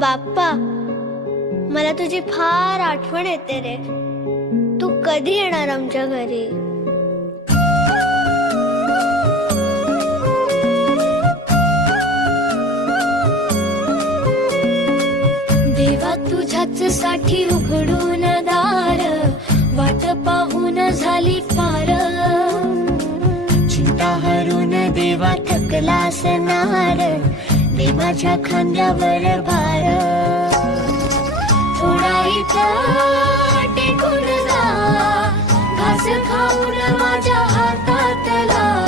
बाप्पा, मला तुझी फार आठवण येते रे. तू कधी येणार आमच्या घरी? देवा तुझ्याच साठी उघडून दार, वाट पाहून झाली पार. चिंता हरून देवा थकला असणार, दे माझ्या खांद्यावर भार. थोडा इथं टेकून जा, घास खाऊन माझ्या हातातला.